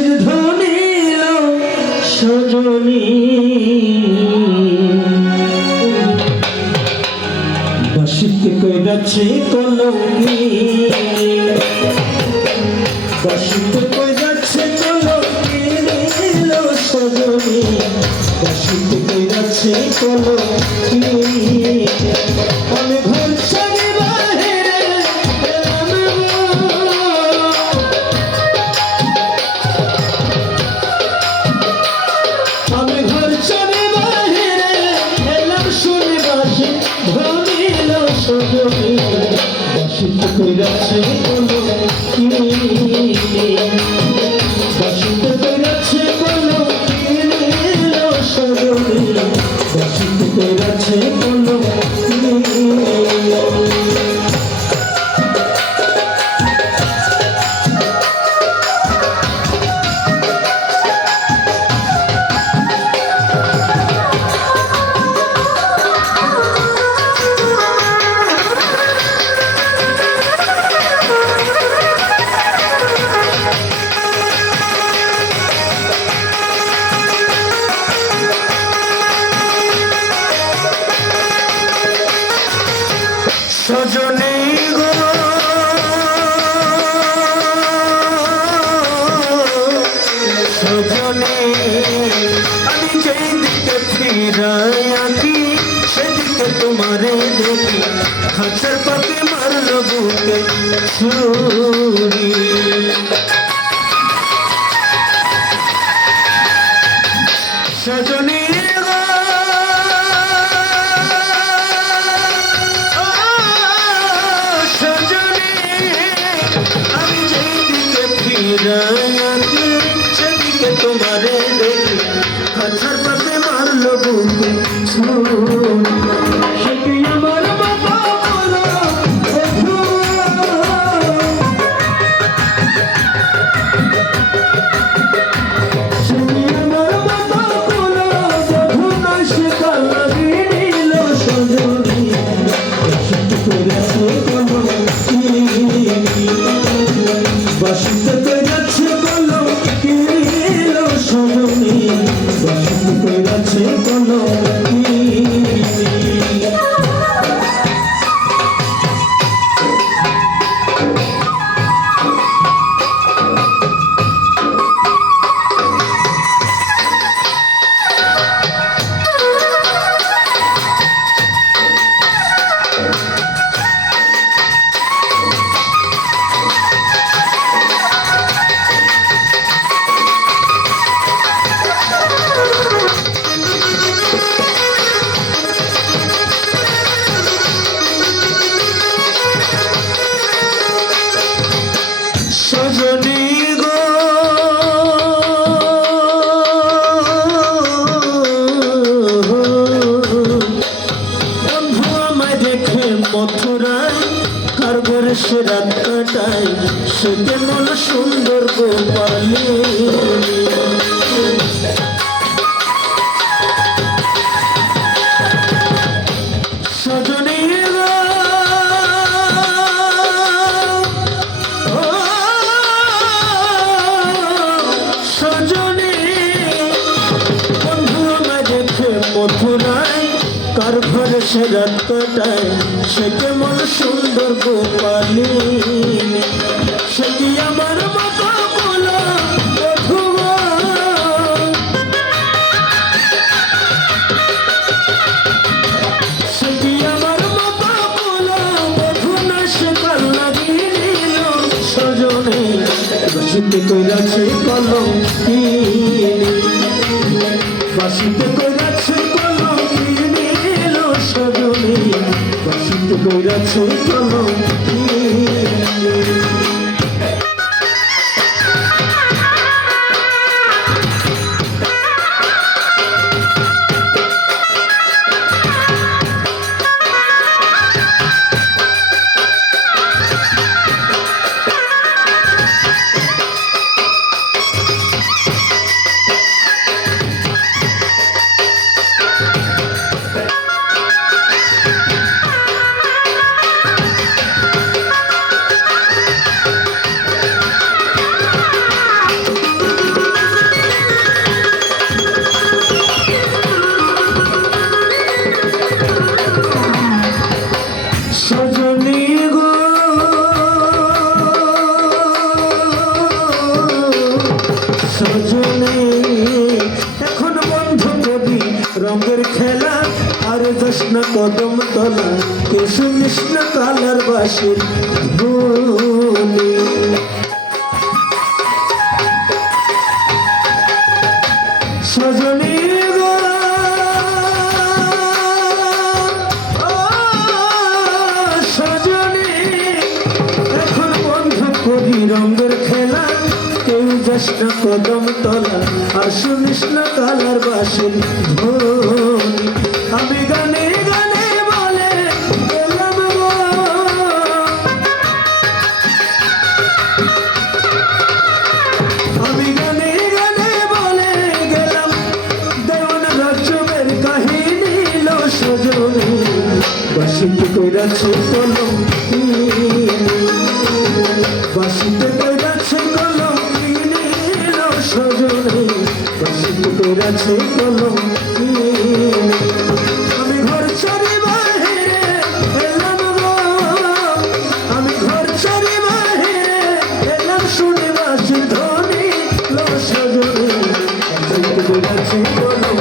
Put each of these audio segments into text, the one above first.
বাঁশির ধ্বনি এলো সজনী বাঁশিতে কইরাছে কলঙ্কি বাঁশিতে কইরাছে কলঙ্কি এলো সজনী বাঁশিতে কইরাছে কলঙ্কি আমি ঘর ছাড়ি বাহিরে আমি ঘর ছাড়ি বাহিরে এলাম শুনি বাঁশি ধ্বনি এলো সজনী বাঁশিতে কইরাছে কলঙ্কি বাঁশিতে কইরাছে কলঙ্কি এলো সজনী বাঁশিতে কইরাছে কলঙ্কি সজনী গো সজনী আমি যেই দিকে ফিরাই আঁকি সেদিকে তোমারে দেখি খাঁচার পাতে মারল বুকে ছুরি সজনী সেদিকে তোমারে দেখি খাঁচার পাতে মারল বুকে সে কি আমার বাবা বলো সে কি আমার বাবা বলো বধু না সে কালা দিল সজনী বাঁশিতে কইরাছে কলঙ্কি বাঁশিতে কইরাছে কলঙ্কি এলো সজনী বাঁশিতে কইরাছে কলঙ্কি সজনী গো বন্ধু আমায় দেখে মথুরায় কার ঘরে সে রাত কাটায় সে কেমন সুন্দর গোপালী সজনী মথুরায় কার ঘরে সে রাত কাটায় সে কেমন সুন্দর গোপালী সে কি আমার মতো বলো বধূ সে কি আমার মতো বলো বধূ না সে কাল্লা দিল সজনী বাঁশিতে কইরাছে কলঙ্কি বাঁশিতে কইরাছে কলঙ্কি এলো সজনী বাঁশিতে কইরাছে কলঙ্কি যাস না কদম তলা কেউ শুনিস না কালার বাসির ধ্বনি সজনী গো ও সজনী এখন বন্ধ করি রঙের খেলা কেউ যাস না কদম তলা আর শুনিস না কালার বাসির ধ্বনি আমি গানে গানে বলে গেলাম গো আমি গানে গানে বলে গেলাম দেওয়ান রাজ্যের কাহিনী লো সজনী বাসিতে কইরাছে কলম বাসিতে কইরাছে কলম লো সজনী বাসিতে কইরাছে কলম আমি ঘর ছাড়ি বাহিরে এলাম গো আমি ঘর ছাড়ি বাহিরে এলাম শুনি বাসির ধ্বনি লো সজনী বাসিতে কইরাছে কলম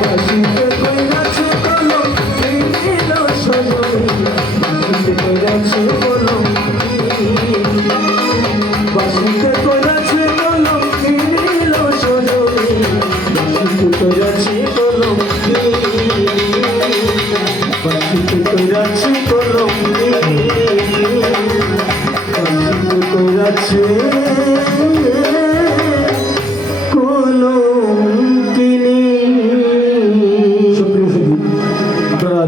বাসিতে কইরাছে কলম লো সজনী বাসিতে কইরাছে কলম বাসিতে কইরাছে কলম লো সজনী কইরাছে কলম বাসিতে কইরাছে কলম বাসিতে কইরাছে